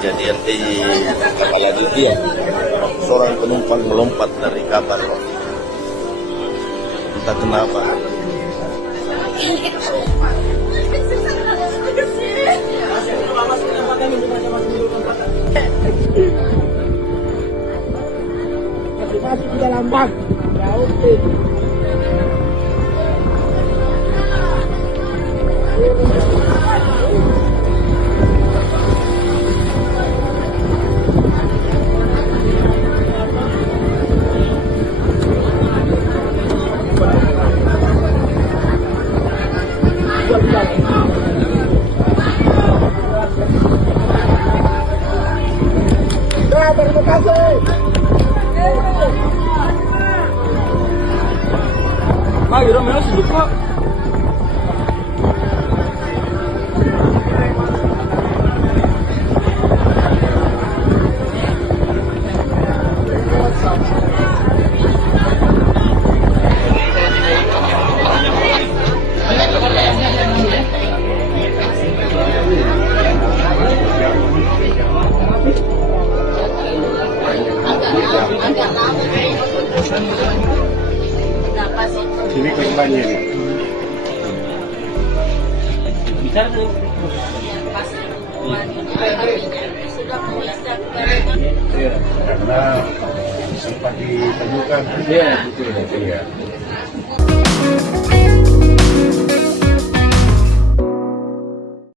Kejadian di Kepala Dunia, seorang penumpang melompat dari kapal, entah kenapa. Masuk di dalam bak. Terima kasih. Ayo, menos lupa. Ini korbannya nih. Bicara tuh. Iya, karena sempat ditemukan. Iya, betul. Iya.